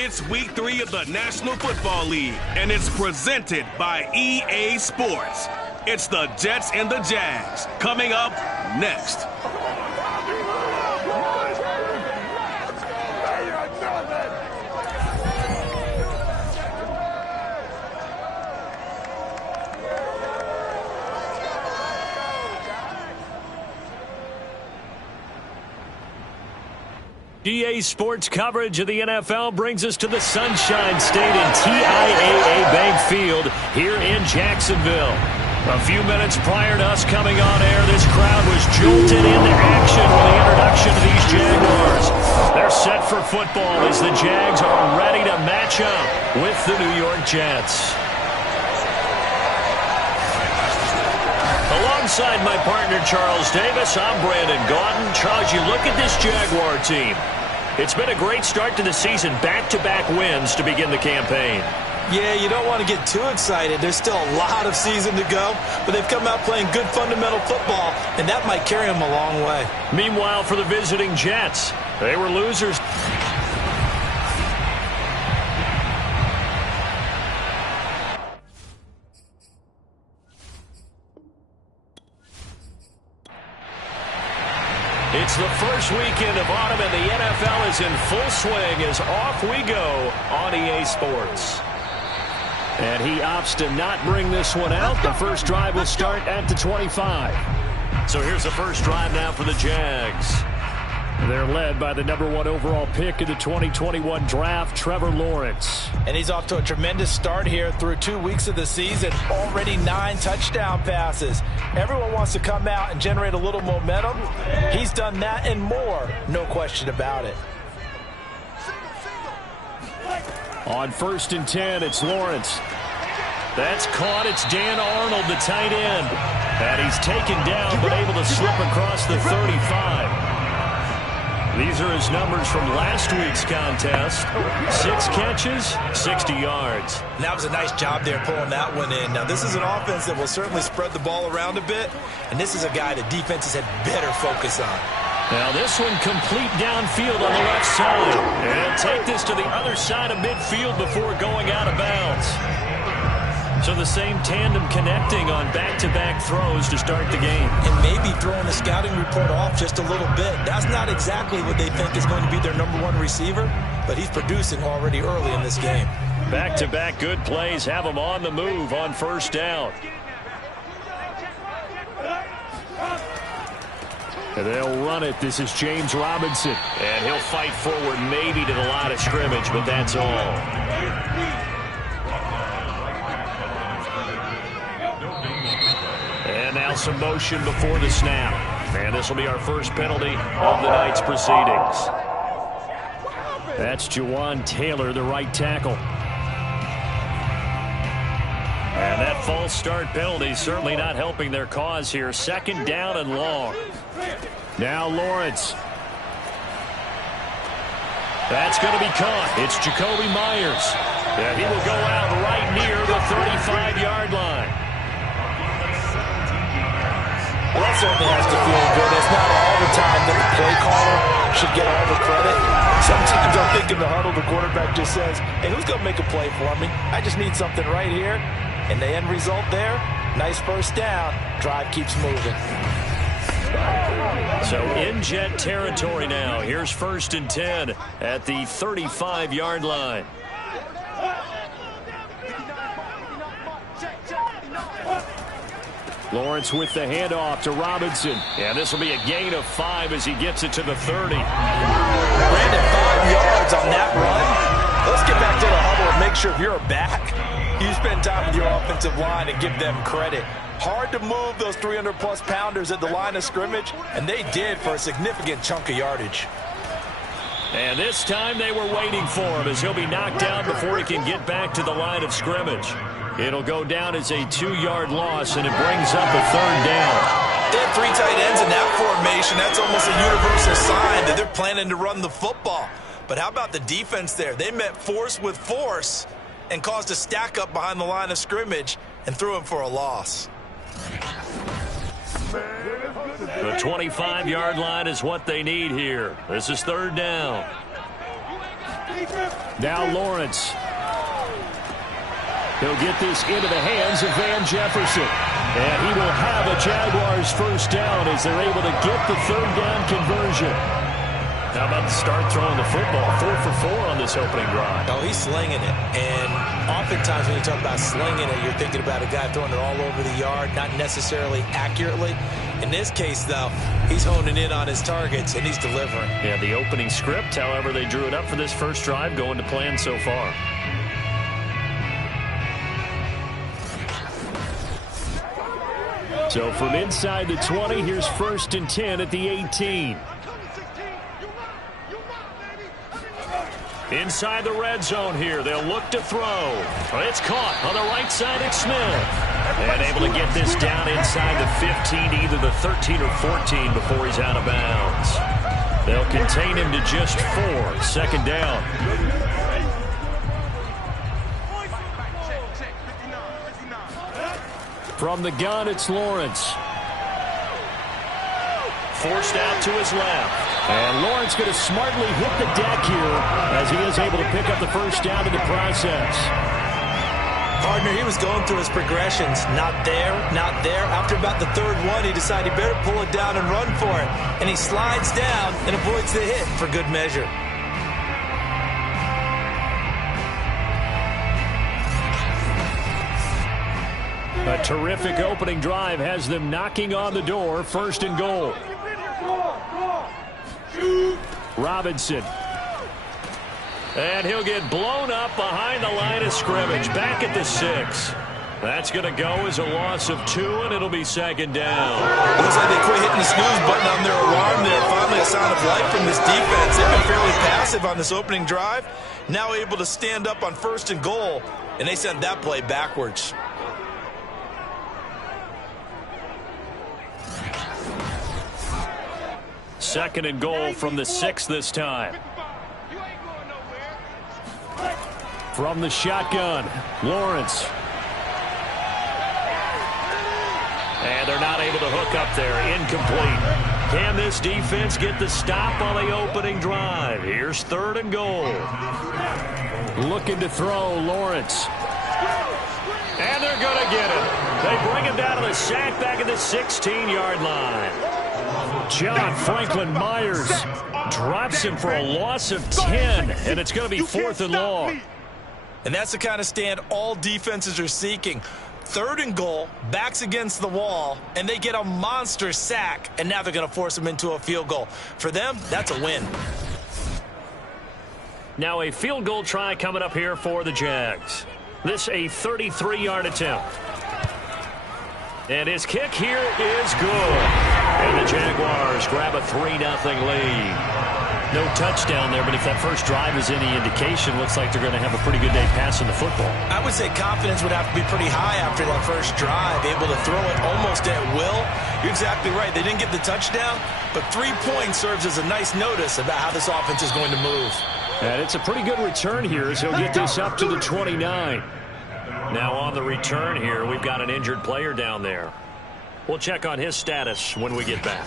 It's week 3 of the National Football League, and it's presented by EA Sports. It's the Jets and the Jags coming up next. EA Sports coverage of the NFL brings us to the Sunshine State in TIAA Bank Field here in Jacksonville. A few minutes prior to us coming on air, this crowd was jolted into action with the introduction of these Jaguars. They're set for football as the Jags are ready to match up with the New York Jets. Alongside my partner Charles Davis, I'm Brandon Gaudin. Charles, you look at this Jaguar team. It's been a great start to the season, back-to-back wins to begin the campaign. Yeah, you don't want to get too excited. There's still a lot of season to go, but they've come out playing good fundamental football, and that might carry them a long way. Meanwhile, for the visiting Jets, they were losers. It's the first weekend of autumn, and the NFL is in full swing as off we go on EA Sports. And he opts to not bring this one out. The first drive will start at the 25. So here's the first drive now for the Jags. They're led by the #1 overall pick in the 2021 draft, Trevor Lawrence. And he's off to a tremendous start here through 2 weeks of the season. Already 9 touchdown passes. Everyone wants to come out and generate a little momentum. He's done that and more, no question about it. On 1st and 10, it's Lawrence. That's caught. It's Dan Arnold, the tight end. And he's taken down, but able to slip across the 35. These are his numbers from last week's contest. 6 catches, 60 yards. And that was a nice job there pulling that one in. Now, this is an offense that will certainly spread the ball around a bit, and this is a guy that defenses had better focus on. Now this one complete downfield on the left side. And take this to the other side of midfield before going out of bounds. So the same tandem connecting on back-to-back throws to start the game. And maybe throwing the scouting report off just a little bit. That's not exactly what they think is going to be their #1 receiver, but he's producing already early in this game. Back-to-back good plays have him on the move on 1st down. They'll run it. This is James Robinson. And he'll fight forward maybe to the line of scrimmage, but that's all. And now some motion before the snap. And this will be our first penalty of the night's proceedings. That's Jawan Taylor, the right tackle. And that false start penalty certainly not helping their cause here. 2nd down and long. Now Lawrence. That's going to be caught. It's Jacoby Myers. And he will go out right near the 35-yard line. Well, that certainly has to feel good. It's not all the time that the play caller should get all the credit. Sometimes I think in the huddle, the quarterback just says, hey, who's going to make a play for me? I just need something right here. And the end result there, nice 1st down. Drive keeps moving. So in Jet territory now. Here's 1st and 10 at the 35-yard line. Lawrence with the handoff to Robinson. And this will be a gain of 5 as he gets it to the 30. Brandon, 5 yards on that run. Let's get back to the huddle and make sure if you're back, you spend time with your offensive line and give them credit. Hard to move those 300-plus pounders at the line of scrimmage, and they did for a significant chunk of yardage. And this time they were waiting for him as he'll be knocked down before he can get back to the line of scrimmage. It'll go down as a 2-yard loss, and it brings up a 3rd down. They had 3 tight ends in that formation. That's almost a universal sign that they're planning to run the football. But how about the defense there? They met force with force and caused a stack up behind the line of scrimmage and threw him for a loss. The 25-yard line is what they need here. This is 3rd down. Now Lawrence. He'll get this into the hands of Van Jefferson. And he will have a Jaguars first down as they're able to get the third down conversion. How about the start throwing the football? 4 for 4 on this opening drive. Oh, he's slinging it. And oftentimes when you talk about slinging it, you're thinking about a guy throwing it all over the yard, not necessarily accurately. In this case, though, he's honing in on his targets, and he's delivering. Yeah, the opening script, however, they drew it up for this first drive, going to plan so far. So from inside the 20, here's 1st and 10 at the 18. Inside the red zone here, they'll look to throw. It's caught on the right side. It's Smith. And able to get this down inside the 15, either the 13 or 14 before he's out of bounds. They'll contain him to just 4. Second down. From the gun, it's Lawrence. Forced out to his left. And Lawrence going to smartly hit the deck here as he is able to pick up the first down in the process. Partner, he was going through his progressions. Not there, not there. After about the third one, he decided he better pull it down and run for it. And he slides down and avoids the hit for good measure. A terrific opening drive has them knocking on the door. 1st and goal. Robinson. And he'll get blown up behind the line of scrimmage. Back at the 6. That's going to go as a loss of 2, and it'll be second down. Looks like they quit hitting the snooze button on their alarm there. Finally a sign of life from this defense. They've been fairly passive on this opening drive. Now able to stand up on 1st and goal, and they sent that play backwards. Second and goal from the 6 this time. From the shotgun, Lawrence. And they're not able to hook up there. Incomplete. Can this defense get the stop on the opening drive? Here's 3rd and goal. Looking to throw, Lawrence. And they're going to get it. They bring him down to the sack back at the 16-yard line. John Franklin Myers drops him for a loss of 10, and it's going to be 4th and long. And that's the kind of stand all defenses are seeking. 3rd and goal, backs against the wall, and they get a monster sack, and now they're going to force them into a field goal. For them, that's a win. Now a field goal try coming up here for the Jags. This a 33-yard attempt. And his kick here is good. And the Jaguars grab a 3-0 lead. No touchdown there, but if that first drive is any indication, looks like they're going to have a pretty good day passing the football. I would say confidence would have to be pretty high after that first drive, able to throw it almost at will. You're exactly right. They didn't get the touchdown, but 3 points serves as a nice notice about how this offense is going to move. And it's a pretty good return here as he'll get this up to the 29. Now on the return here, we've got an injured player down there. We'll check on his status when we get back.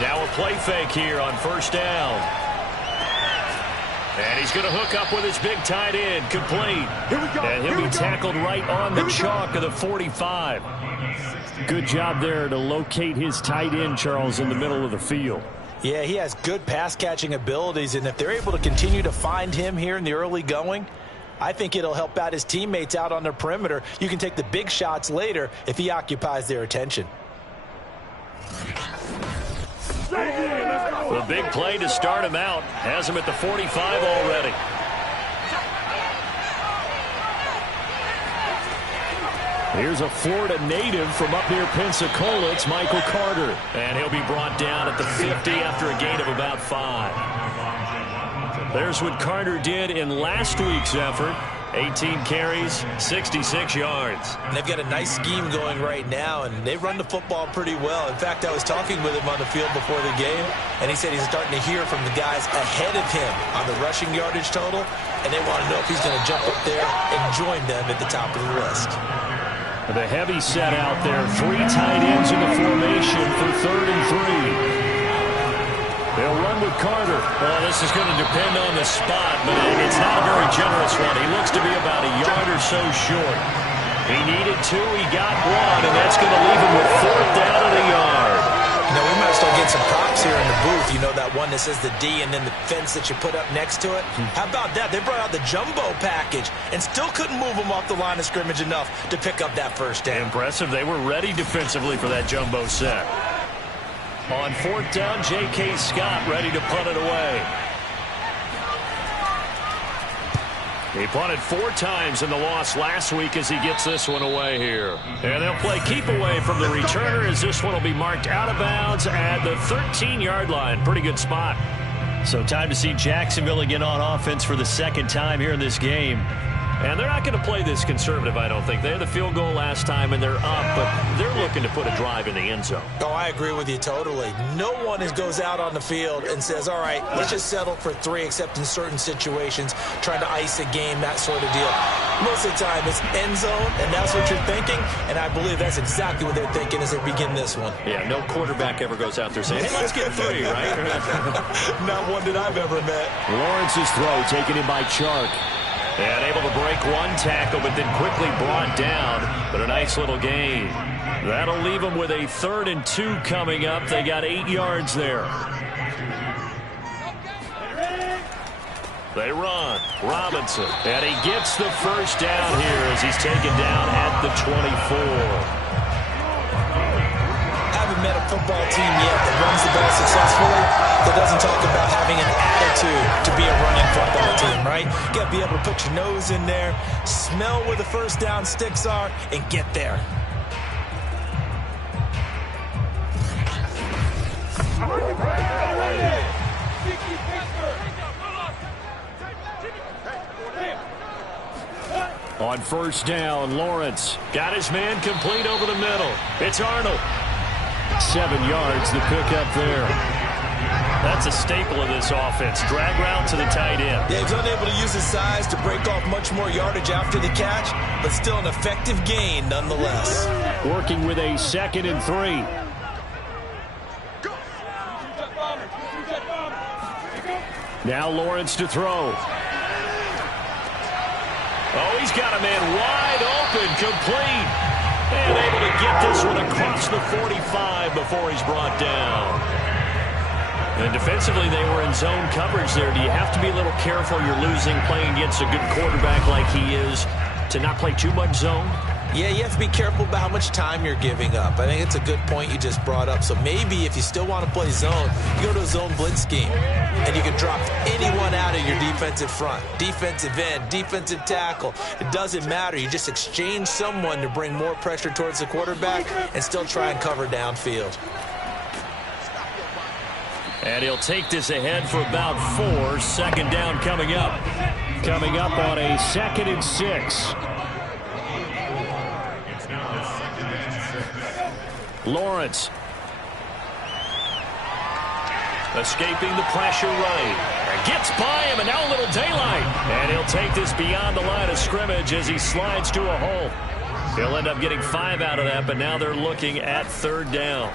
Now a play fake here on 1st down. And he's going to hook up with his big tight end, complete. And he'll be tackled right on the chalk of the 45. Good job there to locate his tight end, Charles, in the middle of the field. Yeah, he has good pass-catching abilities, and if they're able to continue to find him here in the early going, I think it'll help out his teammates out on their perimeter. You can take the big shots later if he occupies their attention. The big play to start him out has him at the 45 already. Here's a Florida native from up near Pensacola. It's Michael Carter. And he'll be brought down at the 50 after a gain of about 5. There's what Carter did in last week's effort. 18 carries, 66 yards. And they've got a nice scheme going right now, and they run the football pretty well. In fact, I was talking with him on the field before the game, and he said he's starting to hear from the guys ahead of him on the rushing yardage total, and they want to know if he's going to jump up there and join them at the top of the list. The heavy set out there. 3 tight ends in the formation for 3rd and 3. They'll run with Carter. Well, this is going to depend on the spot, but it's not a very generous one. He looks to be about a yard or so short. He needed 2. He got 1, and that's going to leave him with 4th down and a yard. You know, we might start getting some props here in the booth. You know, that one that says the D and then the fence that you put up next to it? How about that? They brought out the jumbo package and still couldn't move them off the line of scrimmage enough to pick up that first down. Impressive. They were ready defensively for that jumbo set. On 4th down, J.K. Scott ready to punt it away. He punted 4 times in the loss last week as he gets this one away here. And they'll play keep away from the returner as this one will be marked out of bounds at the 13-yard line. Pretty good spot. So time to see Jacksonville again on offense for the 2nd time here in this game. And they're not going to play this conservative, I don't think. They had the field goal last time, and they're up, but they're looking to put a drive in the end zone. Oh, I agree with you totally. No one goes out on the field and says, all right, let's just settle for 3, except in certain situations, trying to ice a game, that sort of deal. Most of the time, it's end zone, and that's what you're thinking, and I believe that's exactly what they're thinking as they begin this one. Yeah, no quarterback ever goes out there saying, hey, let's get 3, right? Not one that I've ever met. Lawrence's throw taken in by Chark. And able to break 1 tackle, but then quickly brought down. But a nice little gain. That'll leave them with a 3rd and 2 coming up. They got 8 yards there. They run. Robinson. And he gets the first down here as he's taken down at the 24. Haven't met a football team yet that runs the ball successfully, that doesn't talk about having an attitude to be a running football team, right? You got to be able to put your nose in there, smell where the first down sticks are, and get there. On 1st down, Lawrence got his man complete over the middle. It's Arnold. 7 yards the pickup there. That's a staple of this offense. Drag route to the tight end. Yeah, he's unable to use his size to break off much more yardage after the catch, but still an effective gain nonetheless. Working with a 2nd and 3. Now Lawrence to throw. Oh, he's got a man wide open, complete. And able to get this one across the 45 before he's brought down. And defensively, they were in zone coverage there. Do you have to be a little careful? You're losing playing against a good quarterback like he is to not play too much zone? Yeah, you have to be careful about how much time you're giving up. I think it's a good point you just brought up. So maybe if you still want to play zone, you go to a zone blitz scheme. And you can drop anyone out of your defensive front. Defensive end, defensive tackle. It doesn't matter. You just exchange someone to bring more pressure towards the quarterback and still try and cover downfield. And he'll take this ahead for about 4. 2nd down coming up. Coming up on a 2nd and 6. Lawrence. Escaping the pressure right. Gets by him, and now a little daylight. And he'll take this beyond the line of scrimmage as he slides to a hole. He'll end up getting 5 out of that, but now they're looking at 3rd down.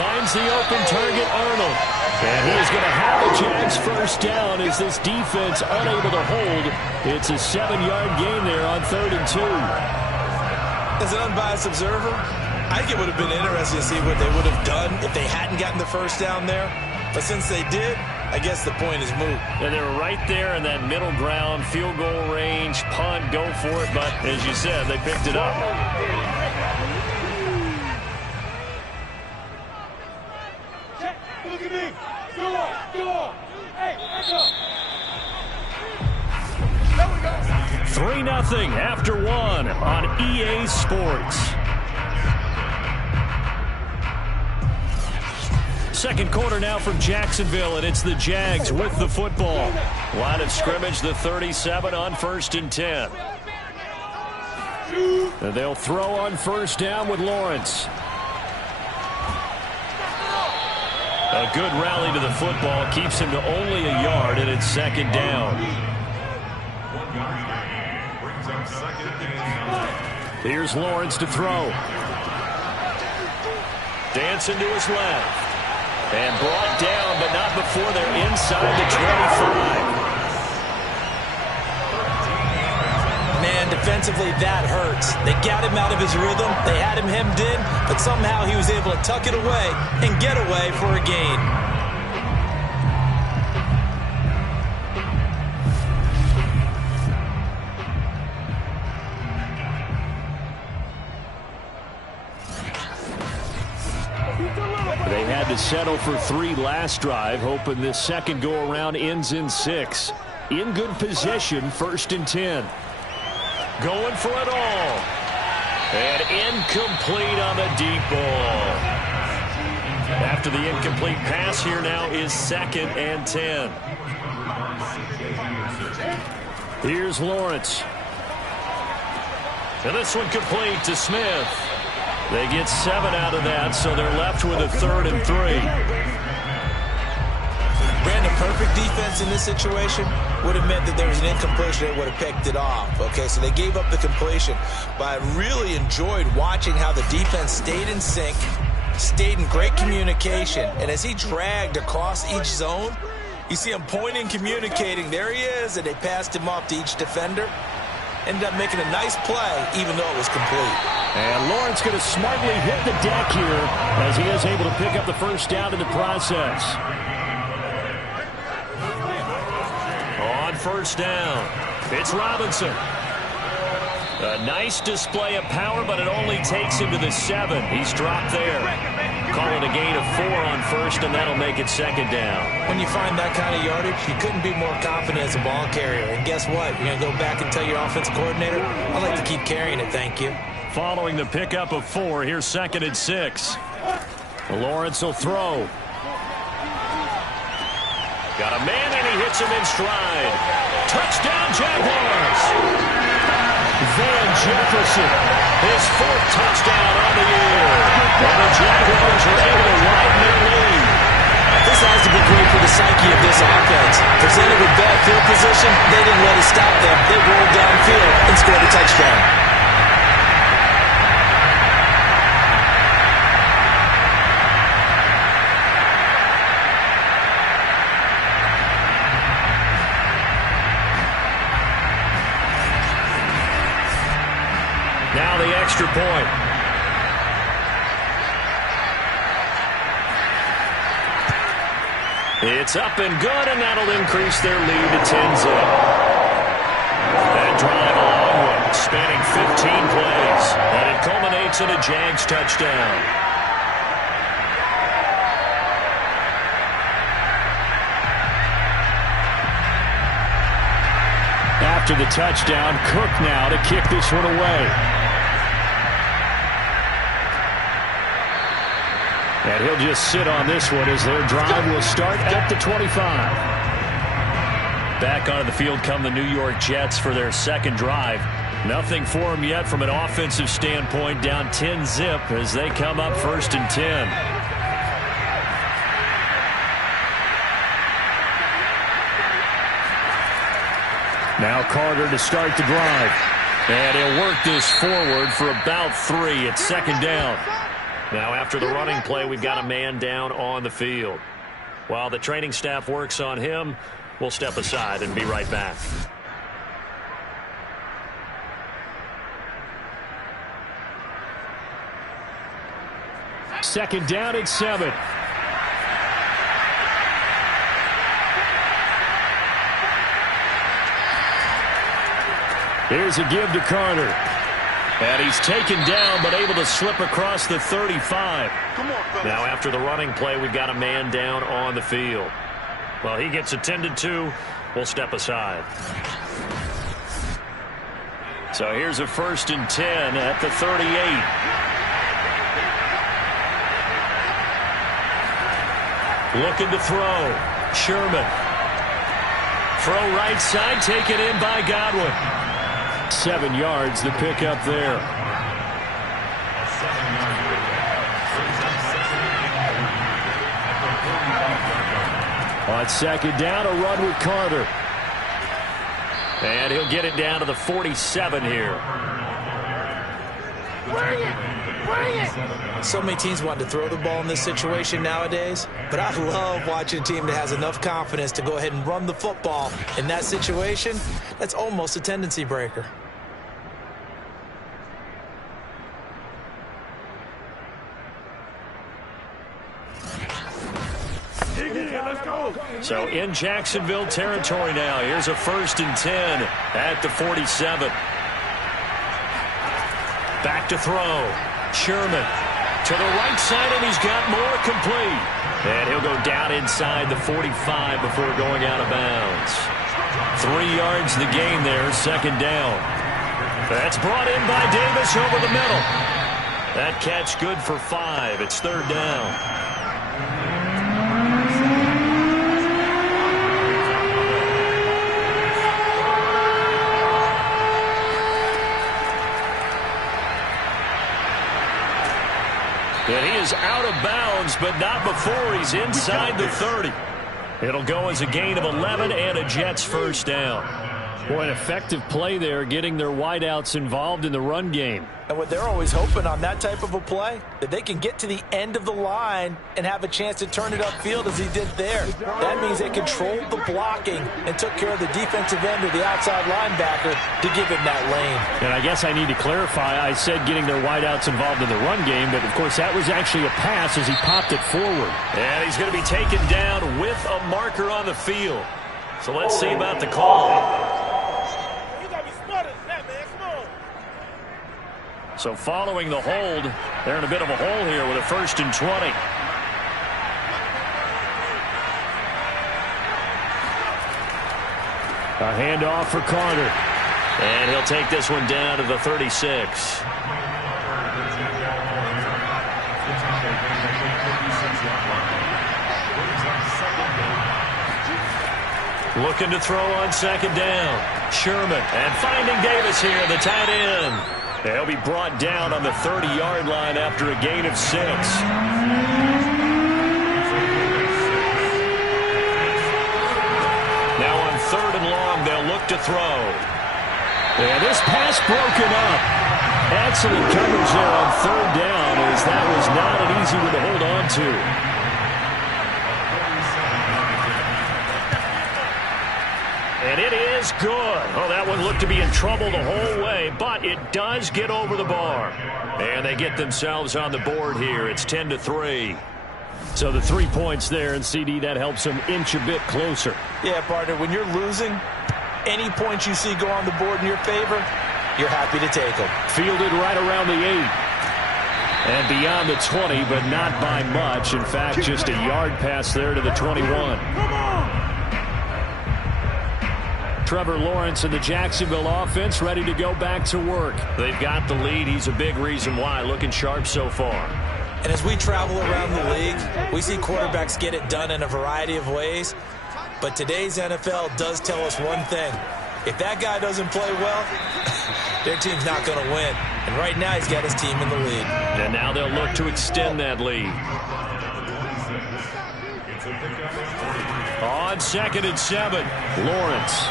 Finds the open target, Arnold. And he is going to have a Jags first down as this defense unable to hold. It's a 7-yard gain there on 3rd and 2. As an unbiased observer, I think it would have been interesting to see what they would have done if they hadn't gotten the first down there. But since they did, I guess the point is moot. And they were right there in that middle ground, field goal range, punt, go for it. But as you said, they picked it up. Look at me. Go on. Hey, let's go. 3-0 after 1 on EA Sports. second quarter now from Jacksonville, and it's the Jags with the football. Line of scrimmage, the 37 on 1st and 10. And they'll throw on first down with Lawrence. A good rally to the football keeps him to only a yard, and it's second down. Here's Lawrence to throw. Dancing to his left. And brought down, but not before they're inside the 25. Man, defensively, that hurts. They got him out of his rhythm. They had him hemmed in, but somehow he was able to tuck it away and get away for a gain. They had to settle for 3 last drive, hoping this second go-around ends in 6. In good position, 1st and 10. Going for it all. And incomplete on the deep ball. After the incomplete pass, here now is 2nd and 10. Here's Lawrence. And this one complete to Smith. They get 7 out of that, so they're left with a 3rd and 3. Brandon, perfect defense in this situation would have meant that there was an incompletion that would have picked it off. Okay, so they gave up the completion, but I really enjoyed watching how the defense stayed in sync, stayed in great communication, and as he dragged across each zone, you see him pointing, communicating. There he is, and they passed him off to each defender. Ended up making a nice play, even though it was complete. And Lawrence going to smartly hit the deck here as he is able to pick up the first down in the process. On first down, it's Robinson. A nice display of power, but it only takes him to the 7. He's dropped there. Call it a gain of 4 on first, and that'll make it second down. When you find that kind of yardage, you couldn't be more confident as a ball carrier. And guess what? You're going to go back and tell your offensive coordinator, I'd like to keep carrying it, thank you. Following the pickup of 4, here's 2nd and 6. Lawrence will throw. Got a man, and he hits him in stride. Touchdown, Jaguars! Van Jefferson, his 4th touchdown on the year. And the Jaguars are able to widen their lead. This has to be great for the psyche of this offense. Presented with bad field position, they didn't let it stop them. They rolled downfield and scored a touchdown. Now the extra point. It's up and good, and that'll increase their lead to 10-zip. That drive a long one, spanning 15 plays, and it culminates in a Jags touchdown. After the touchdown, Cook now to kick this one away. And he'll just sit on this one as their drive will start at the 25. Back onto the field come the New York Jets for their second drive. Nothing for them yet from an offensive standpoint, down 10-zip as they come up 1st and 10. Now Carter to start the drive. And he'll work this forward for about 3. It's second down. Now after the running play, we've got a man down on the field. While the training staff works on him, we'll step aside and be right back. Second down at 7. Here's a give to Carter. And he's taken down, but able to slip across the 35. Now, after the running play, we've got a man down on the field. Well, he gets attended to. We'll step aside. So here's a 1st and 10 at the 38. Looking to throw. Sherman. Throw right side, taken in by Godwin. 7 yards, the pickup there. On second down, a run with Carter. And he'll get it down to the 47 here. Bring it! Bring it! So many teams want to throw the ball in this situation nowadays, but I love watching a team that has enough confidence to go ahead and run the football. In that situation, that's almost a tendency breaker. So in Jacksonville territory now. Here's a 1st and 10 at the 47. Back to throw. Sherman to the right side, and he's got more complete. And he'll go down inside the 45 before going out of bounds. 3 yards the gain there, 2nd down. That's brought in by Davis over the middle. That catch good for 5. It's 3rd down. And he is out of bounds, but not before he's inside the 30. It'll go as a gain of 11 and a Jets 1st down. Boy, an effective play there, getting their wideouts involved in the run game. And what they're always hoping on that type of a play, that they can get to the end of the line and have a chance to turn it upfield as he did there. That means they controlled the blocking and took care of the defensive end or the outside linebacker to give him that lane. And I guess I need to clarify, I said getting their wideouts involved in the run game, but of course that was actually a pass as he popped it forward. And he's going to be taken down with a marker on the field. So let's see about the call. So following the hold, they're in a bit of a hole here with a 1st and 20. A handoff for Carter. And he'll take this one down to the 36. Looking to throw on 2nd down. Sherman. And finding Davis here, the tight end. They'll be brought down on the 30-yard line after a gain of 6. Now on 3rd and long, they'll look to throw. And this pass broken up. Excellent coverage there on 3rd down, as that was not an easy one to hold on to. And it is good. Oh, that one looked to be in trouble the whole way, but it does get over the bar. And they get themselves on the board here. It's 10-3. So the 3 points there, and CD, that helps them inch a bit closer. Yeah, partner, when you're losing, any points you see go on the board in your favor, you're happy to take them. Fielded right around the 8. And beyond the 20, but not by much. In fact, just a yard pass there to the 21. Come on! Trevor Lawrence and the Jacksonville offense ready to go back to work. They've got the lead. He's a big reason why. Looking sharp so far. And as we travel around the league, we see quarterbacks get it done in a variety of ways. But today's NFL does tell us one thing. If that guy doesn't play well, their team's not going to win. And right now he's got his team in the lead. And now they'll look to extend that lead. On 2nd and 7, Lawrence.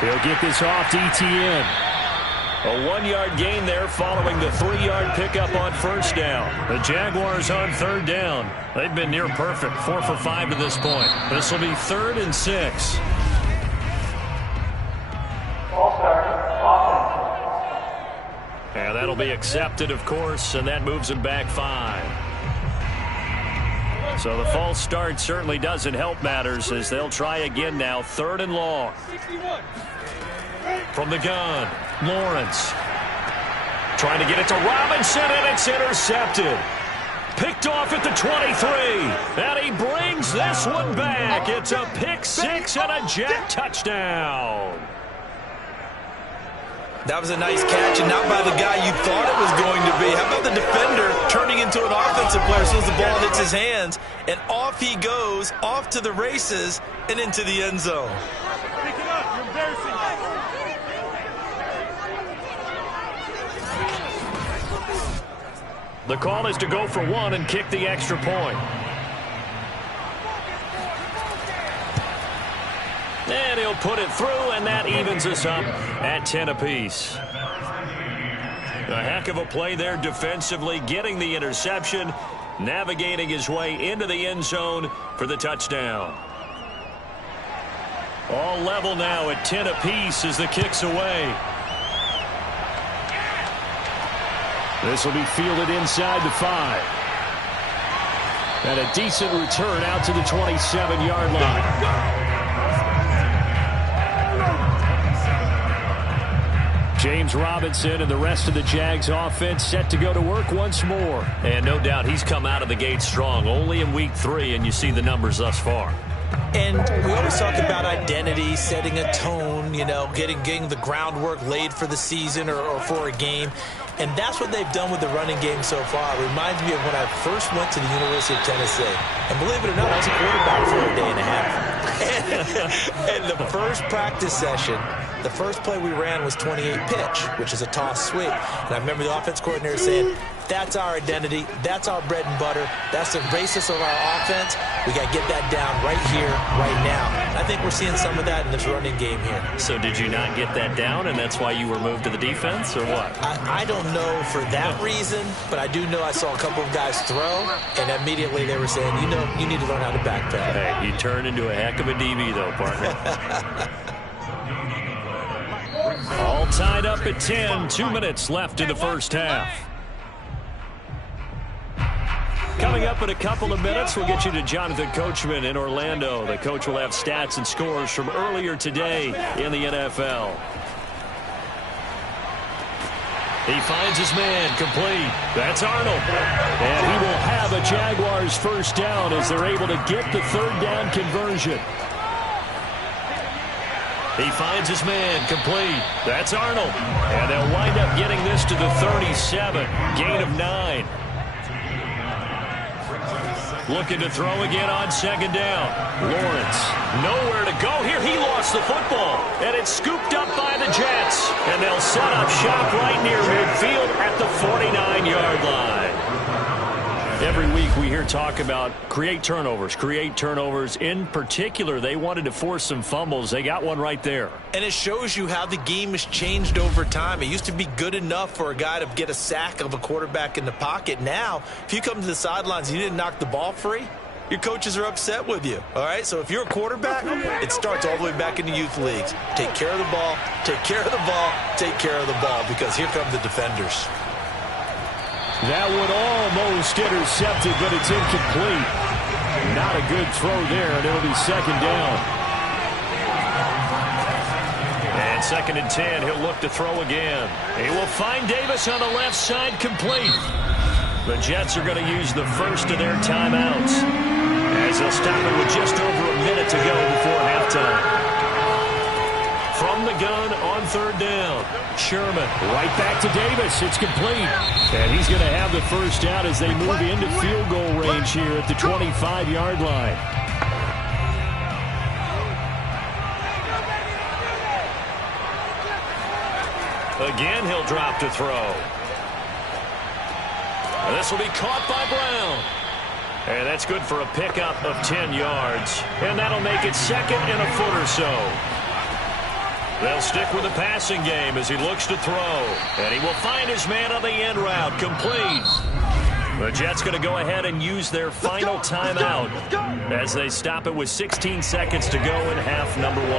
He'll get this off to Etienne. A 1-yard gain there following the 3-yard pickup on 1st down. The Jaguars on 3rd down. They've been near perfect, 4 for 5 to this point. This will be 3rd and 6. And that'll be accepted, of course, and that moves him back 5. So the false start certainly doesn't help matters as they'll try again now. 3rd and long. From the gun, Lawrence. Trying to get it to Robinson, and it's intercepted. Picked off at the 23. And he brings this one back. It's a pick 6 and a Jet touchdown. That was a nice catch, and not by the guy you thought it was going to be. How about the defender turning into an offensive player as soon as the ball hits his hands, and off he goes, off to the races, and into the end zone. Pick it up. You're embarrassing. The call is to go for one and kick the extra point. And he'll put it through, and that evens us up at 10 apiece. A heck of a play there defensively, getting the interception, navigating his way into the end zone for the touchdown. All level now at 10 apiece as the kick's away. This will be fielded inside the 5. And a decent return out to the 27-yard line. James Robinson and the rest of the Jags offense set to go to work once more. And no doubt he's come out of the gate strong. Only in week 3, and you see the numbers thus far. And we always talk about identity, setting a tone, you know, getting the groundwork laid for the season or for a game. And that's what they've done with the running game so far. It reminds me of when I first went to the University of Tennessee. And believe it or not, I was a quarterback for a day and a half. And the first practice session, the first play we ran was 28 pitch, which is a toss sweep. And I remember the offense coordinator saying, that's our identity, that's our bread and butter, that's the basis of our offense. We got to get that down right here, right now. And I think we're seeing some of that in this running game here. So did you not get that down, and that's why you were moved to the defense, or what? I don't know for that reason, but I do know I saw a couple of guys throw, and immediately they were saying, you know, you need to learn how to backpedal. Hey, you turned into a heck of a DB, though, partner. All tied up at 10, 2 minutes left in the first half. Coming up in a couple of minutes, we'll get you to Jonathan Coachman in Orlando. The coach will have stats and scores from earlier today in the NFL. He finds his man complete. That's Arnold. And he will have a Jaguars first down as they're able to get the third down conversion. He finds his man complete. That's Arnold. And they'll wind up getting this to the 37. Gain of 9. Looking to throw again on second down. Lawrence, nowhere to go here. He lost the football, and it's scooped up by the Jets. And they'll set up shop right near midfield at the 49-yard line. Every week we hear talk about create turnovers. In particular, they wanted to force some fumbles. They got one right there. And it shows you how the game has changed over time. It used to be good enough for a guy to get a sack of a quarterback in the pocket. Now, if you come to the sidelines and you didn't knock the ball free, your coaches are upset with you. All right? So if you're a quarterback, it starts all the way back in the youth leagues. Take care of the ball, take care of the ball, take care of the ball, because here come the defenders. That one almost intercepted, but it's incomplete. Not a good throw there, and it'll be second down. And second and 10, he'll look to throw again. He will find Davis on the left side, complete. The Jets are going to use the first of their timeouts, as they'll stop it with just over a minute to go before halftime. From the gun on third down, Sherman right back to Davis. It's complete. And he's going to have the first down as they move into field goal range here at the 25-yard line. Again, he'll drop to throw. And this will be caught by Brown. And that's good for a pickup of 10 yards. And that'll make it second and a foot or so. They'll stick with the passing game as he looks to throw. And he will find his man on the end route. Complete. The Jets going to go ahead and use their final timeout as they stop it with 16 seconds to go in half number 1.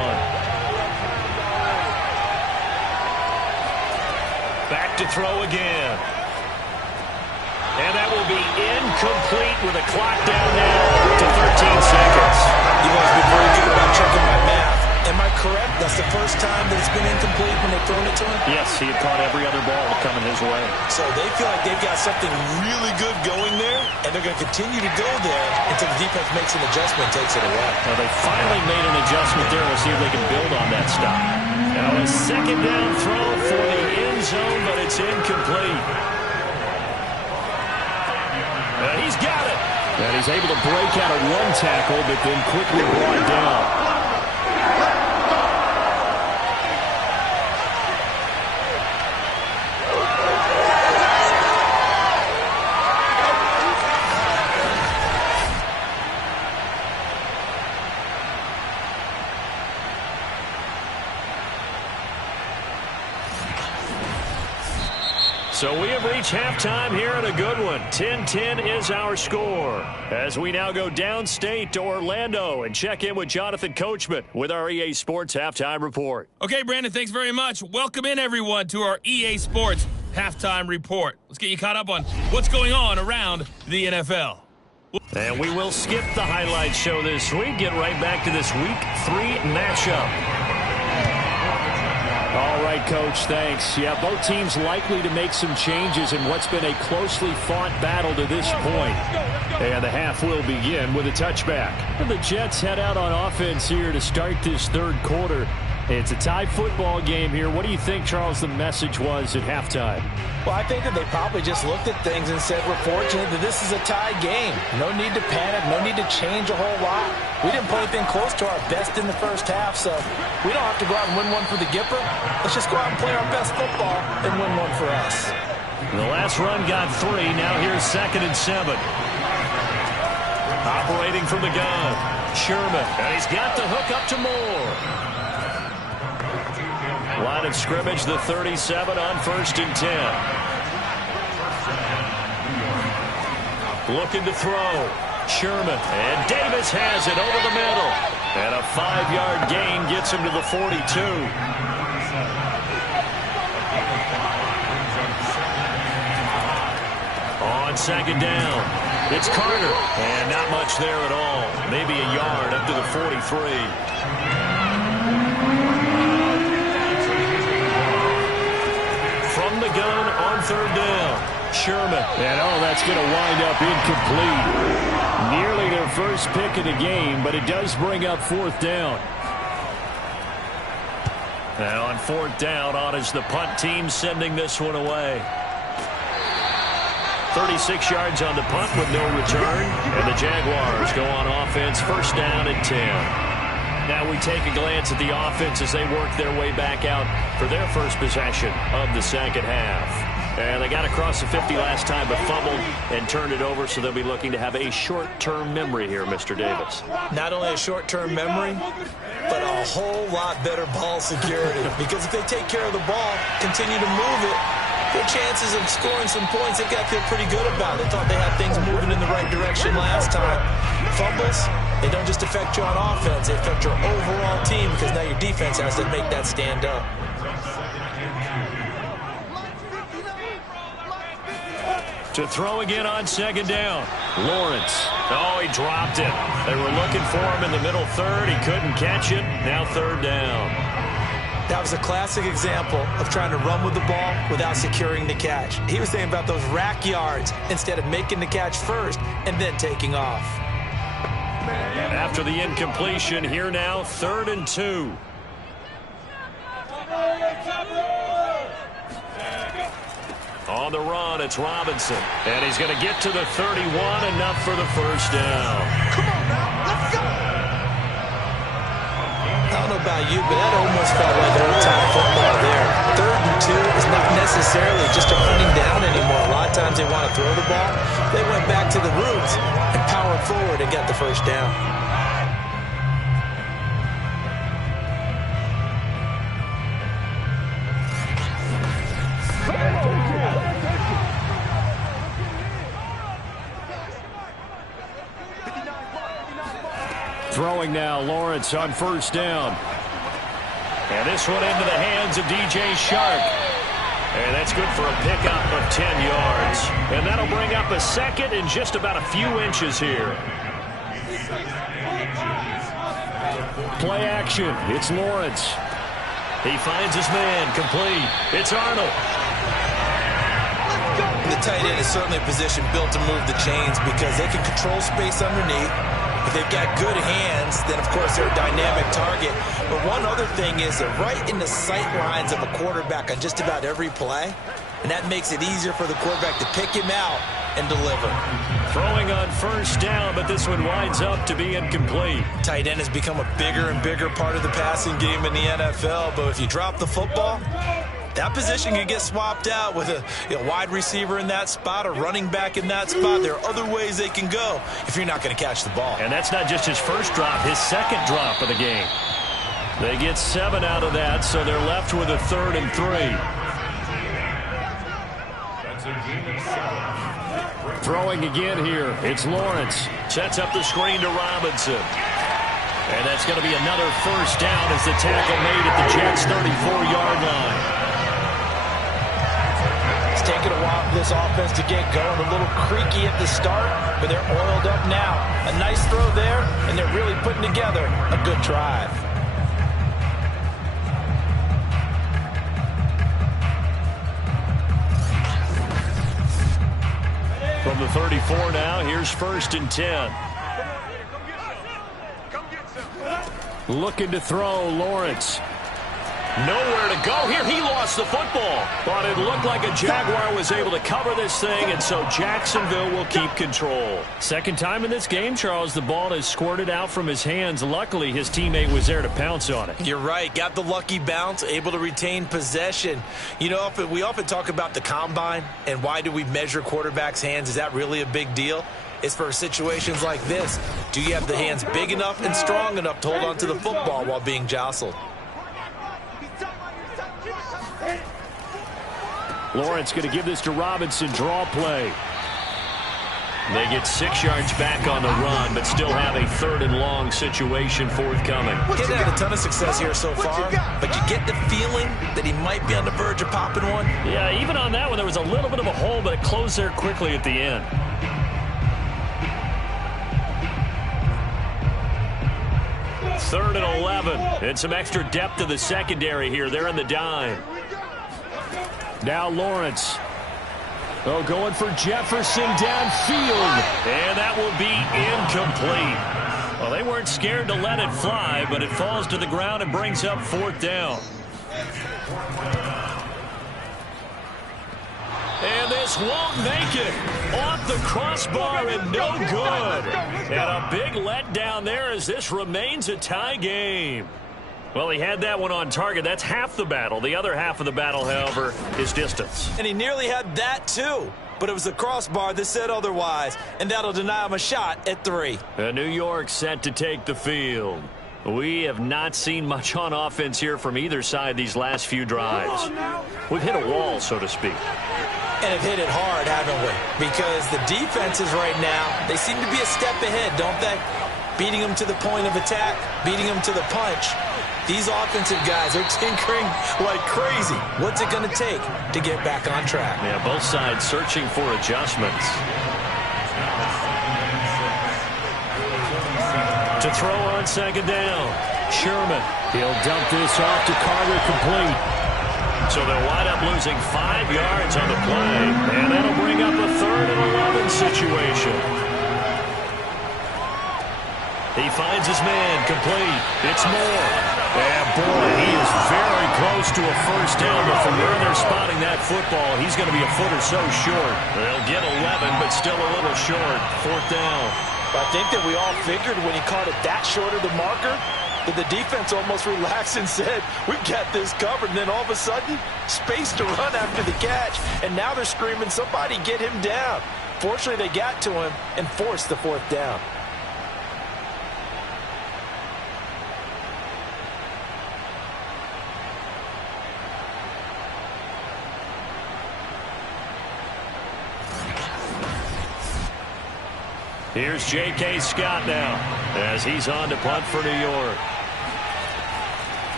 Back to throw again. And that will be incomplete with a clock down now to 13 seconds. You've always been very good about checking my math. Am I correct? That's the first time that it's been incomplete when they've thrown it to him? Yes, he had caught every other ball coming his way. So they feel like they've got something really good going there, and they're going to continue to go there until the defense makes an adjustment and takes it away. Well, they finally made an adjustment there. We'll see if they can build on that stop. Now a second down throw for the end zone, but it's incomplete. And he's got it. And he's able to break out of one tackle, but then quickly brought down. So we have reached halftime here in a good one. 10-10 is our score. As we now go downstate to Orlando and check in with Jonathan Coachman with our EA Sports Halftime Report. Okay, Brandon, thanks very much. Welcome in, everyone, to our EA Sports Halftime Report. Let's get you caught up on what's going on around the NFL. And we will skip the highlight show this week. Get right back to this Week 3 matchup. All right, Coach, thanks. Yeah, both teams likely to make some changes in what's been a closely fought battle to this point. And the half will begin with a touchback. The Jets head out on offense here to start this third quarter. It's a tie football game here. What do you think, Charles, the message was at halftime? Well, I think that they probably just looked at things and said, we're fortunate that this is a tie game. No need to panic. No need to change a whole lot. We didn't play anything close to our best in the first half, so we don't have to go out and win one for the Gipper. Let's just go out and play our best football and win one for us. The last run got 3. Now here's 2nd and 7. Operating from the gun, Sherman. And he's got the hook up to Moore. Line of scrimmage, the 37 on 1st and 10. Looking to throw. Sherman. And Davis has it over the middle. And a 5-yard gain gets him to the 42. On 2nd down, it's Carter. And not much there at all. Maybe a yard up to the 43. From the gun on 3rd down. Sherman. And that's going to wind up incomplete. Nearly their first pick of the game, but it does bring up 4th down. And on 4th down, on is the punt team sending this one away. 36 yards on the punt with no return. And the Jaguars go on offense, 1st down and 10. Now we take a glance at the offense as they work their way back out for their first possession of the second half. And they got across the 50 last time, but fumbled and turned it over, so they'll be looking to have a short-term memory here, Mr. Davis. Not only a short-term memory, but a whole lot better ball security. Because if they take care of the ball, continue to move it, their chances of scoring some points, they've got to feel pretty good about it. They thought they had things moving in the right direction last time. Fumbles, they don't just affect you on offense, they affect your overall team because now your defense has to make that stand up. To throw again on 2nd down. Lawrence. Oh, he dropped it. They were looking for him in the middle 3rd. He couldn't catch it. Now 3rd down. That was a classic example of trying to run with the ball without securing the catch. He was thinking about those rack yards instead of making the catch first and then taking off. After the incompletion, here now, 3rd and 2. On the run, it's Robinson. And he's going to get to the 31, enough for the 1st down. Come on now, let's go! I don't know about you, but that almost felt like old-time football there. 3rd and 2 is not necessarily just a running down anymore. A lot of times they want to throw the ball. They went back to the roots and powered forward and got the 1st down. Throwing now, Lawrence on 1st down. And this one into the hands of DJ Shark. And that's good for a pickup of 10 yards. And that'll bring up a 2nd and just about a few inches here. Play action. It's Lawrence. He finds his man. Complete. It's Arnold. The tight end is certainly a position built to move the chains because they can control space underneath. If they've got good hands, then, of course, they're a dynamic target. But one other thing is they're right in the sight lines of a quarterback on just about every play, and that makes it easier for the quarterback to pick him out and deliver. Throwing on first down, but this one winds up to be incomplete. Tight end has become a bigger and bigger part of the passing game in the NFL, but if you drop the football, that position can get swapped out with a wide receiver in that spot, a running back in that spot. There are other ways they can go if you're not going to catch the ball. And that's not just his first drop, his second drop of the game. They get 7 out of that, so they're left with a 3rd and 3. Throwing again here. It's Lawrence. Sets up the screen to Robinson. And that's going to be another first down as the tackle made at the Jets' 34-yard line. It's taken a while for this offense to get going. A little creaky at the start, but they're oiled up now. A nice throw there, and they're really putting together a good drive. From the 34 now, here's 1st and 10. Looking to throw, Lawrence. Nowhere to go here. He lost the football. But it looked like a Jaguar was able to cover this thing, and so Jacksonville will keep control. Second time in this game, Charles, the ball has squirted out from his hands. Luckily, his teammate was there to pounce on it. You're right. Got the lucky bounce, able to retain possession. You know, we often talk about the combine and why do we measure quarterbacks' hands. Is that really a big deal? It's for situations like this. Do you have the hands big enough and strong enough to hold on to the football while being jostled? Lawrence going to give this to Robinson. Draw play. They get 6 yards back on the run, but still have a 3rd and long situation forthcoming. He's had a ton of success here so far, but you get the feeling that he might be on the verge of popping one. Yeah, even on that one, there was a little bit of a hole, but it closed there quickly at the end. Third and 11, and some extra depth to the secondary here. They're in the dime. Now Lawrence. Oh, going for Jefferson downfield. And that will be incomplete. Well, they weren't scared to let it fly, but it falls to the ground and brings up 4th down. And this won't make it. Off the crossbar and no good. And a big letdown there as this remains a tie game. Well, he had that one on target. That's half the battle. The other half of the battle, however, is distance. And he nearly had that, too. But it was the crossbar that said otherwise. And that'll deny him a shot at 3. New York set to take the field. We have not seen much on offense here from either side these last few drives. We've hit a wall, so to speak. And have hit it hard, haven't we? Because the defenses right now, they seem to be a step ahead, don't they? Beating them to the point of attack, beating them to the punch. These offensive guys are tinkering like crazy. What's it going to take to get back on track? Yeah, both sides searching for adjustments. To throw on 2nd down. Sherman. He'll dump this off to Carter, complete. So they'll wind up losing 5 yards on the play. And that'll bring up a 3rd and 11 situation. He finds his man, complete. It's Moore. And boy, he is very close to a first down, but from where they're spotting that football, he's going to be a foot or so short. They'll get 11, but still a little short. 4th down. I think that we all figured when he caught it that short of the marker that the defense almost relaxed and said, we've got this covered. And then all of a sudden, space to run after the catch. And now they're screaming, somebody get him down. Fortunately, they got to him and forced the 4th down. Here's J.K. Scott now as he's on to punt for New York.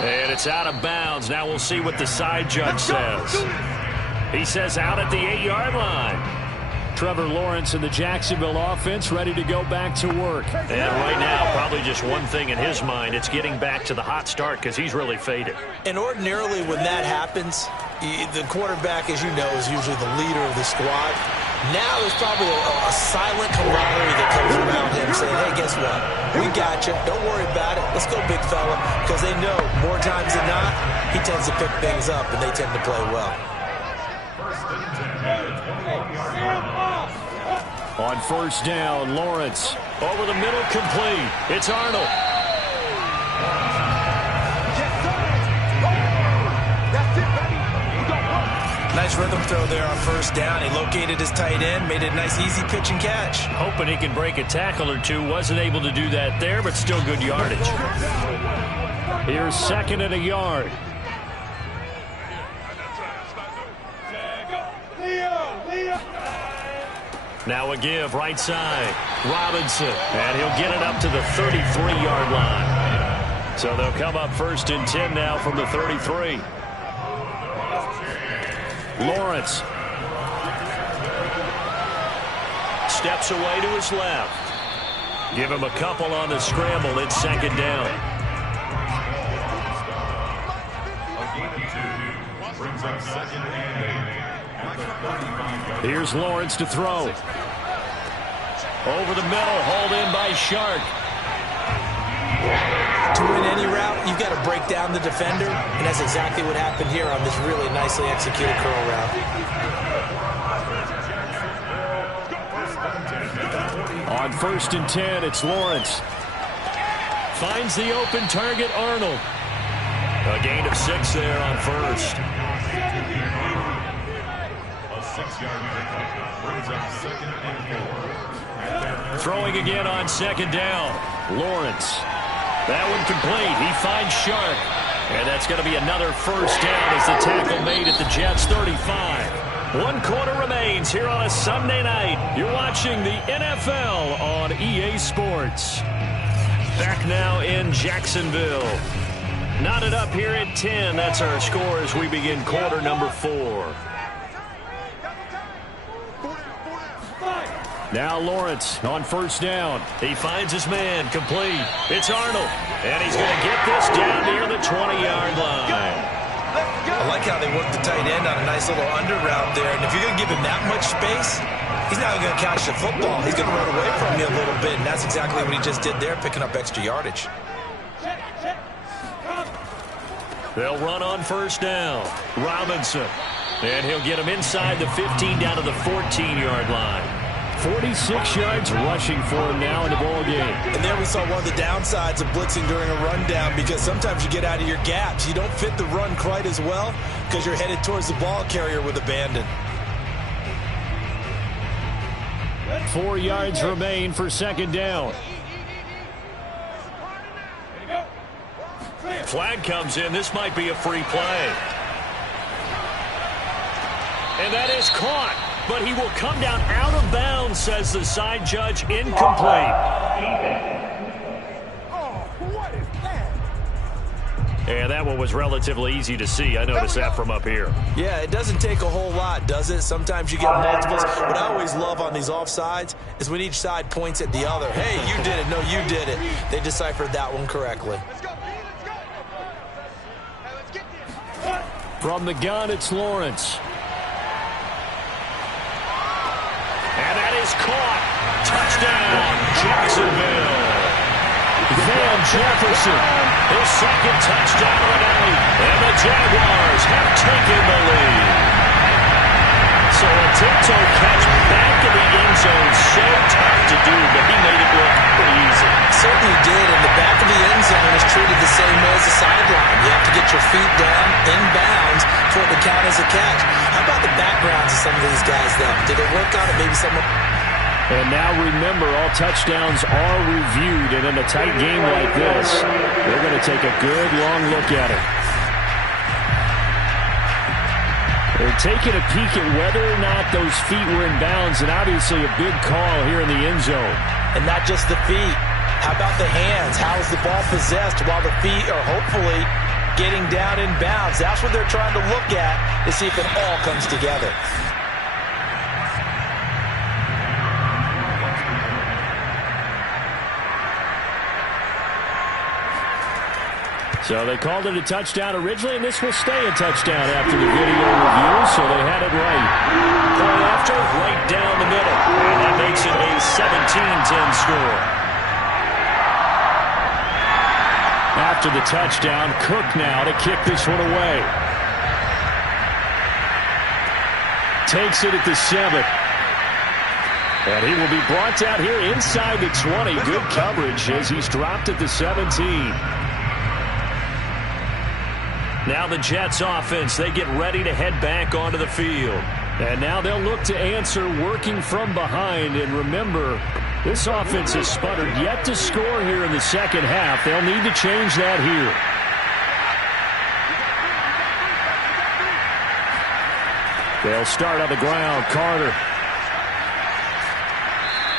And it's out of bounds. Now we'll see what the side judge says. He says out at the 8-yard line. Trevor Lawrence and the Jacksonville offense ready to go back to work. And right now, probably just one thing in his mind. It's getting back to the hot start because he's really faded. And ordinarily when that happens, the quarterback, as you know, is usually the leader of the squad. Now there's probably a silent camaraderie that comes around him saying, hey, guess what? We got you. Don't worry about it. Let's go, big fella. Because they know more times than not, he tends to pick things up, and they tend to play well. On first down, Lawrence. Over the middle, complete. It's Arnold. Nice rhythm throw there on first down. He located his tight end, made it a nice, easy pitch and catch. Hoping he can break a tackle or two. Wasn't able to do that there, but still good yardage. Here's second and a yard. Now a give, right side. Robinson, and he'll get it up to the 33-yard line. So they'll come up first and 10 now from the 33. Lawrence. Steps away to his left. Give him a couple on the scramble. It's second down. Here's Lawrence to throw. Over the middle, hauled in by Shark. To win any route, you've got to break down the defender, and that's exactly what happened here on this really nicely executed curl route. On first and 10, it's Lawrence. Finds the open target, Arnold. A gain of 6 there on first. A 6-yard pickup brings up second and 4. Throwing again on second down. Lawrence. That one complete. He finds Shark. And that's going to be another first down as the tackle made at the Jets' 35. 1 quarter remains here on a Sunday night. You're watching the NFL on EA Sports. Back now in Jacksonville. Knotted up here at 10. That's our score as we begin quarter number 4. Now Lawrence on first down. He finds his man, complete. It's Arnold, and he's going to get this down near the 20-yard line. I like how they work the tight end on a nice little under route there, and if you're going to give him that much space, he's not going to catch the football. He's going to run away from you a little bit, and that's exactly what he just did there, picking up extra yardage. They'll run on first down. Robinson, and he'll get him inside the 15 down to the 14-yard line. 46 yards rushing for him now in the ball game. And there we saw one of the downsides of blitzing during a rundown, because sometimes you get out of your gaps. You don't fit the run quite as well because you're headed towards the ball carrier with abandon. 4 yards remain for second down. Flag comes in. This might be a free play. And that is caught. But he will come down out of bounds, says the side judge. Incomplete. And that one was relatively easy to see. I noticed that from up here. Yeah, it doesn't take a whole lot, does it? Sometimes you get multiples. What I always love on these offsides is when each side points at the other. Hey, you did it. No, you did it. They deciphered that one correctly. From the gun, it's Lawrence. And that is caught. Touchdown, Jacksonville. Van Jefferson, his second touchdown of the night. And the Jaguars have taken the lead. So a tiptoe catch back in the end zone. So tough to do, but he made it look pretty easy. Certainly did, and the back of the end zone is treated the same way as the sideline. You have to get your feet down in bounds for it to count as a catch. How about the backgrounds of some of these guys, though? Did it work on it? Maybe someone... And now remember, all touchdowns are reviewed, and in a tight game like this, they're going to take a good, long look at it. They're taking a peek at whether or not those feet were in bounds, and obviously a big call here in the end zone. And not just the feet. How about the hands? How is the ball possessed while the feet are hopefully getting down in bounds? That's what they're trying to look at to see if it all comes together. So they called it a touchdown originally, and this will stay a touchdown after the video review, so they had it right. Point after, right down the middle. And that makes it a 17-10 score. After the touchdown, Cook now to kick this one away. Takes it at the 7. And he will be brought down here inside the 20. Good coverage as he's dropped at the 17. Now the Jets offense, they get ready to head back onto the field. And now they'll look to answer working from behind. And remember, this offense has sputtered yet to score here in the second half. They'll need to change that here. They'll start on the ground. Carter.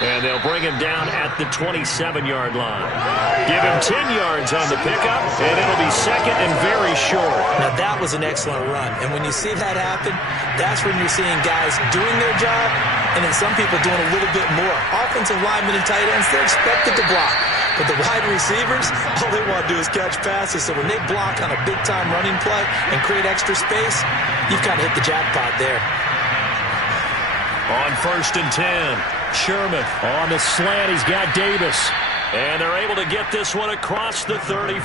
And they'll bring him down at the 27-yard line. Give him 10 yards on the pickup, and it'll be second and very short. Now, that was an excellent run. And when you see that happen, that's when you're seeing guys doing their job, and then some people doing a little bit more. Offensive linemen and tight ends, they're expected to block. But the wide receivers, all they want to do is catch passes. So when they block on a big-time running play and create extra space, you've kind of hit the jackpot there. On 1st and 10. Sherman on the slant. He's got Davis. And they're able to get this one across the 35.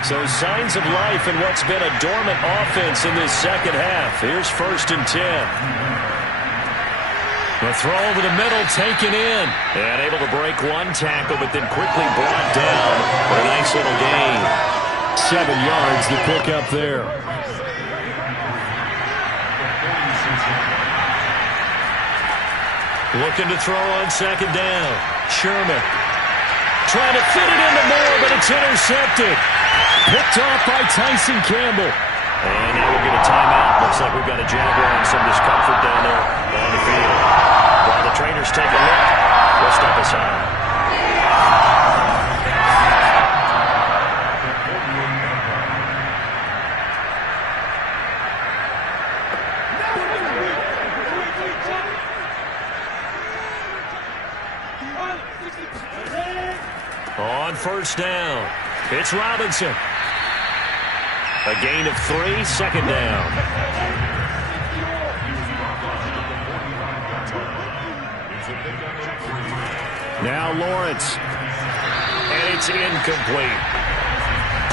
So signs of life in what's been a dormant offense in this second half. Here's 1st and 10. The throw over the middle taken in. And able to break one tackle, but then quickly brought down for a nice little gain. 7 yards to pick up there. Looking to throw on 2nd down. Sherman trying to fit it into Moore, but it's intercepted. Picked off by Tyson Campbell. And now we'll get a timeout. Looks like we've got a Jaguar and some discomfort down there on the field. While the trainers take a look, we'll step aside. On 1st down, it's Robinson. A gain of 3, 2nd down. Now Lawrence. And it's incomplete.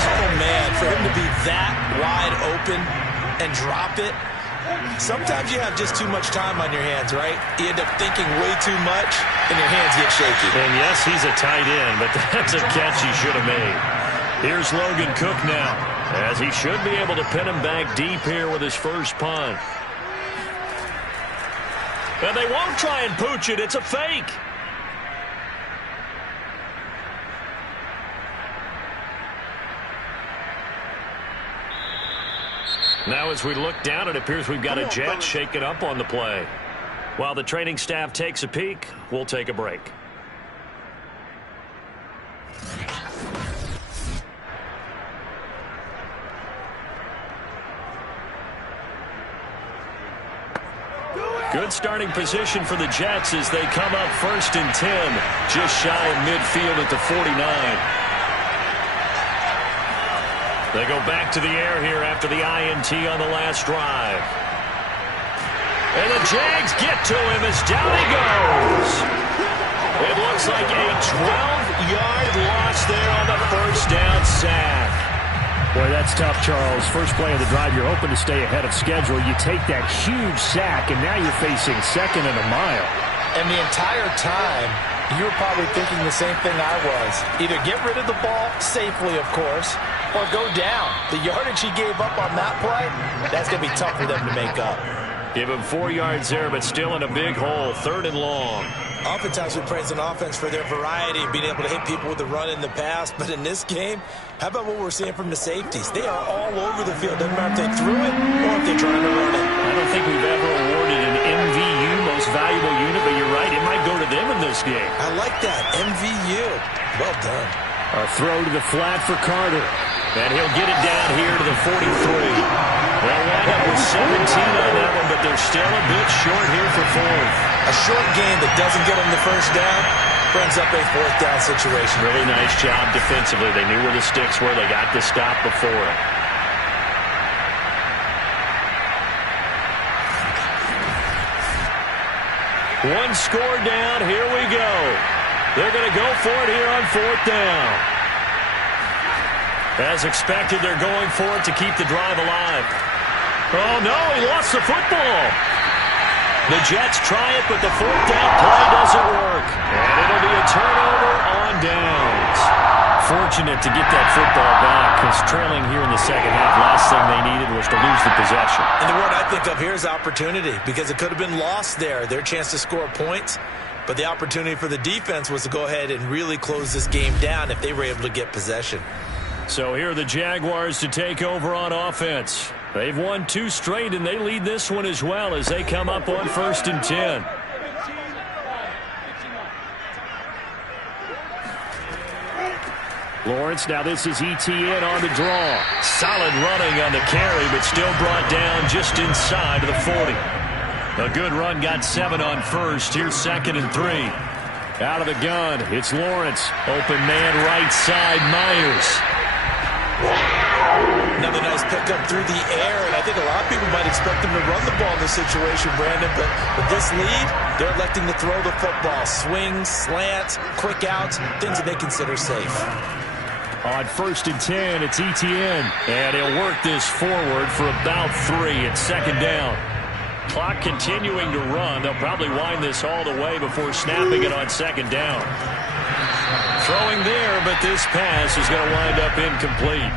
Oh, man, for him to be that wide open and drop it, sometimes you have just too much time on your hands, right? You end up thinking way too much, and your hands get shaky. And yes, he's a tight end, but that's a catch he should have made. Here's Logan Cook now, as he should be able to pin him back deep here with his first punt. And they won't try and pooch it. It's a fake. Now as we look down, it appears we've got a Jet shaken up on the play. While the training staff takes a peek, we'll take a break. Good starting position for the Jets as they come up 1st and 10, just shy of midfield at the 49. They go back to the air here after the INT on the last drive. And the Jags get to him as down he goes. It looks like a 12-yard loss there on the 1st down sack. Boy, that's tough, Charles. First play of the drive, you're hoping to stay ahead of schedule. You take that huge sack, and now you're facing 2nd and a mile. And the entire time, you were probably thinking the same thing I was. Either get rid of the ball, safely, of course, or go down. The yardage he gave up on that play, that's going to be tough for them to make up. Give him 4 yards there, but still in a big hole, 3rd and long. Oftentimes we praise an offense for their variety and being able to hit people with the run in the pass. But in this game, how about what we're seeing from the safeties? They are all over the field. Doesn't matter if they threw it or if they're trying to run it. I don't think we've ever awarded an MVU, most valuable unit, but you're right. It might go to them in this game. I like that. MVU. Well done. A throw to the flat for Carter. And he'll get it down here to the 43. They'll wind up with 17 on that one, but they're still a bit short here for 4th. A short gain that doesn't get them the 1st down, brings up a 4th down situation. Really nice job defensively. They knew where the sticks were. They got the stop before it. One score down. Here we go. They're going to go for it here on 4th down. As expected, they're going for it to keep the drive alive. Oh, no, he lost the football. The Jets try it, but the 4th down play doesn't work. And it'll be a turnover on downs. Fortunate to get that football back, because trailing here in the second half, last thing they needed was to lose the possession. And the word I think of here is opportunity, because it could have been lost there. Their chance to score points, but the opportunity for the defense was to go ahead and really close this game down if they were able to get possession. So here are the Jaguars to take over on offense. They've won 2 straight, and they lead this one as well as they come up on 1st and 10. Lawrence, now this is ETN on the draw. Solid running on the carry, but still brought down just inside of the 40. A good run, got 7 on 1st. Here's 2nd and 3. Out of the gun, it's Lawrence. Open man right side, Myers. Another nice pickup through the air, and I think a lot of people might expect them to run the ball in this situation, Brandon, but with this lead, they're electing to throw the football. Swings, slants, quick outs, things that they consider safe. On 1st and 10, it's ETN, and he'll work this forward for about 3 at 2nd down. Clock continuing to run. They'll probably wind this all the way before snapping it on 2nd down. Throwing there, but this pass is going to wind up incomplete.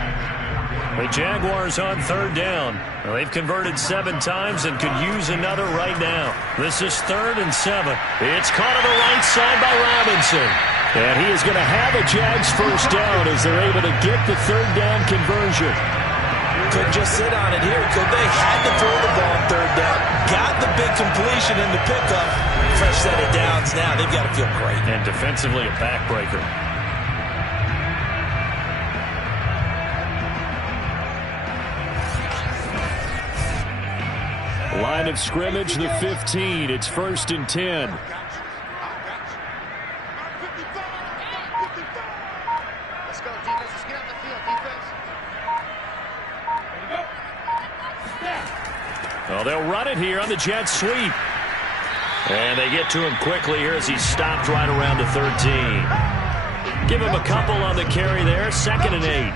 The Jaguars on 3rd down. Well, they've converted 7 times and could use another right now. This is 3rd and 7. It's caught on the right side by Robinson. And he is going to have a Jags 1st down as they're able to get the 3rd down conversion. Couldn't just sit on it here, could they? Had to throw the ball on 3rd down. Got the big completion in the pickup. Fresh set of downs now. They've got to feel great. And defensively a backbreaker. Line of scrimmage, the 15. It's 1st and 10. Let's go, defense. Let's get on the field, defense. Well, they'll run it here on the jet sweep. And they get to him quickly here as he stopped right around the 13. Give him a couple on the carry there. 2nd and 8.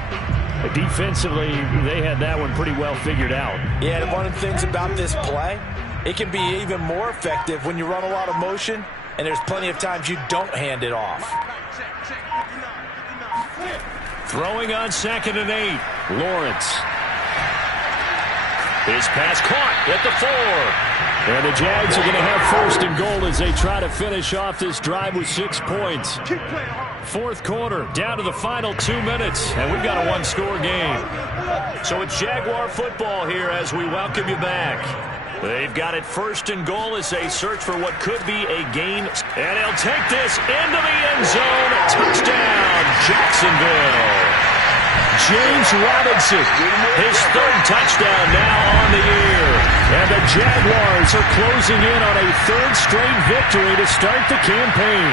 Defensively, they had that one pretty well figured out. Yeah, and one of the things about this play, it can be even more effective when you run a lot of motion, and there's plenty of times you don't hand it off. Throwing on 2nd and 8. Lawrence. His pass caught at the 4. And the Jags are going to have 1st and goal as they try to finish off this drive with 6 points. 4th quarter, down to the final 2 minutes, and we've got a 1-score game. So it's Jaguar football here as we welcome you back. They've got it 1st and goal as they search for what could be a game. And they'll take this into the end zone. Touchdown, Jacksonville. James Robinson, his 3rd touchdown now on the year. And the Jaguars are closing in on a 3rd straight victory to start the campaign.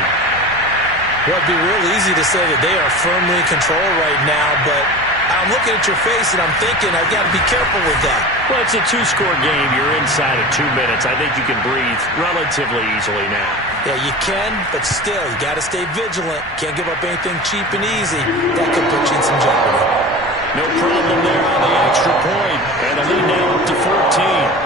Well, it'd be real easy to say that they are firmly in control right now, but I'm looking at your face and I'm thinking I've got to be careful with that. Well, it's a 2-score game. You're inside of 2 minutes. I think you can breathe relatively easily now. Yeah, you can, but still, you got to stay vigilant. Can't give up anything cheap and easy. That could put you in some jeopardy. No problem there on the extra point. And the lead now up to 14.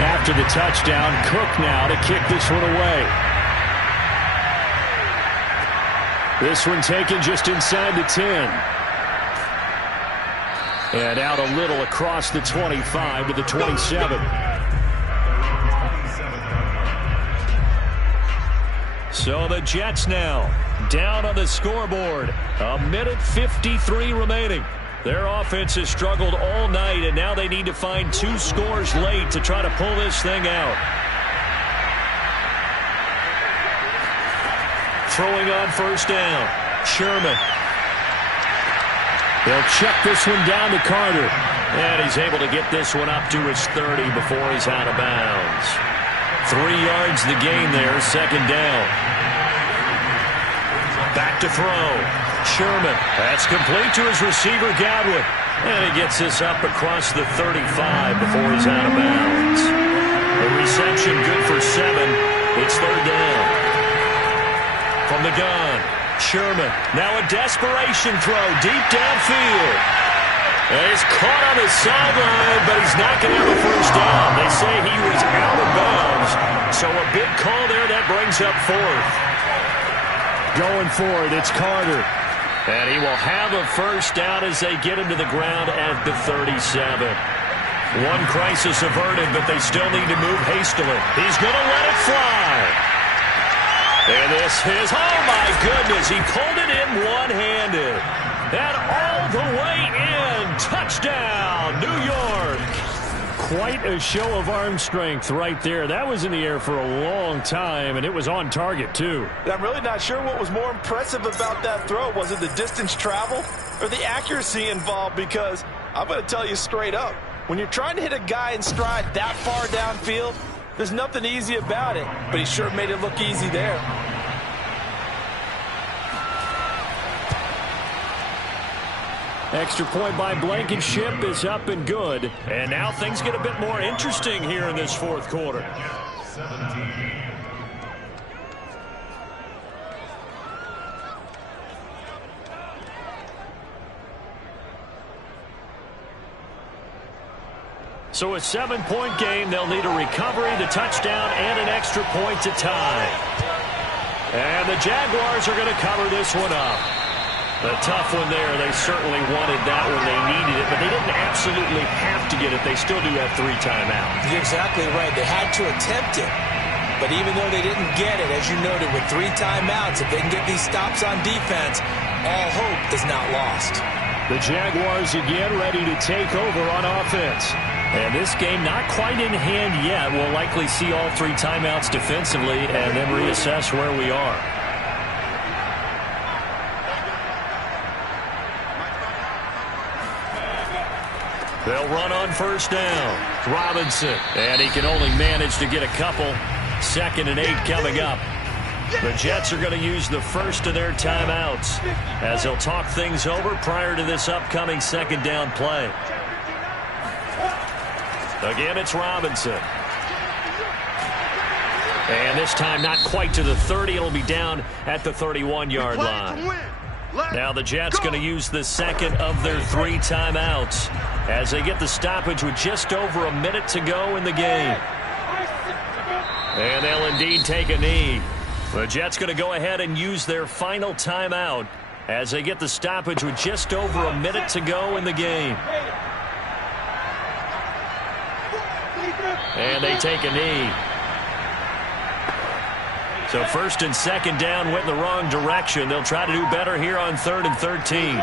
After the touchdown, Cook now to kick this one away. This one taken just inside the 10. And out a little across the 25 to the 27. So the Jets now down on the scoreboard. 1:53 remaining. Their offense has struggled all night, and now they need to find 2 scores late to try to pull this thing out. Throwing on 1st down. Sherman. They'll check this one down to Carter. And he's able to get this one up to his 30 before he's out of bounds. 3 yards the gain there, second down. Back to throw. Sherman. That's complete to his receiver, Godwin. And he gets this up across the 35 before he's out of bounds. The reception good for 7. It's third down. From the gun, Sherman. Now a desperation throw deep downfield. And he's caught on the sideline, but he's not going to have a first down. They say he was out of bounds. So a big call there. That brings up 4th. Going for it, it's Carter. And he will have a first down as they get him to the ground at the 37. One crisis averted, but they still need to move hastily. He's going to let it fly. And this is, oh my goodness, he pulled it in one-handed. And all the way in, touchdown, New York. Quite a show of arm strength right there. That was in the air for a long time, and it was on target, too. I'm really not sure what was more impressive about that throw. Was it the distance traveled or the accuracy involved? Because I'm going to tell you straight up, when you're trying to hit a guy in stride that far downfield, there's nothing easy about it, but he sure made it look easy there. Extra point by Blankenship is up and good. And now things get a bit more interesting here in this fourth quarter. 17. So a 7-point game. They'll need a recovery, the touchdown, and an extra point to tie. And the Jaguars are going to cover this one up. A tough one there. They certainly wanted that when they needed it, but they didn't absolutely have to get it. They still do have 3 timeouts. You're exactly right. They had to attempt it. But even though they didn't get it, as you noted, with 3 timeouts, if they can get these stops on defense, all hope is not lost. The Jaguars again ready to take over on offense. And this game not quite in hand yet. We'll likely see all 3 timeouts defensively and then reassess where we are. They'll run on first down. Robinson. And he can only manage to get a couple. 2nd and 8 coming up. The Jets are going to use the first of their timeouts as they'll talk things over prior to this upcoming second down play. Again, it's Robinson. And this time not quite to the 30. It'll be down at the 31-yard line. Now the Jets going to use the second of their 3 timeouts as they get the stoppage with just over a minute to go in the game. And they'll indeed take a knee. The Jets going to go ahead and use their final timeout as they get the stoppage with just over a minute to go in the game. And they take a knee. So 1st and 2nd down went in the wrong direction. They'll try to do better here on 3rd and 13.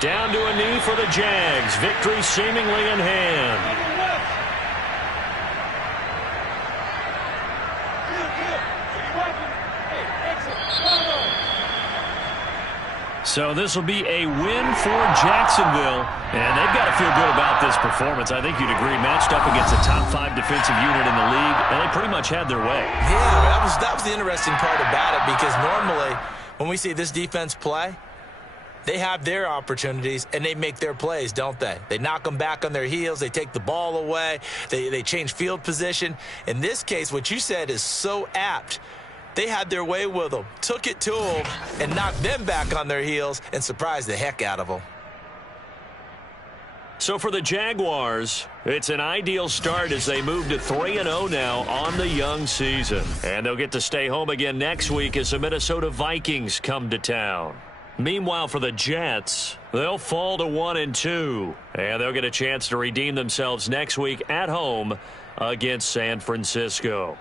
Down to a knee for the Jags. Victory seemingly in hand. So this will be a win for Jacksonville, and they've got to feel good about this performance. I think you'd agree, matched up against a top 5 defensive unit in the league, and they pretty much had their way. Yeah, that was the interesting part about it, because normally when we see this defense play, they have their opportunities, and they make their plays, don't they? They knock them back on their heels. They take the ball away. They change field position. In this case, what you said is so apt. They had their way with them, took it to them, and knocked them back on their heels and surprised the heck out of them. So for the Jaguars, it's an ideal start as they move to 3-0 now on the young season. And they'll get to stay home again next week as the Minnesota Vikings come to town. Meanwhile, for the Jets, they'll fall to 1-2. And they'll get a chance to redeem themselves next week at home against San Francisco.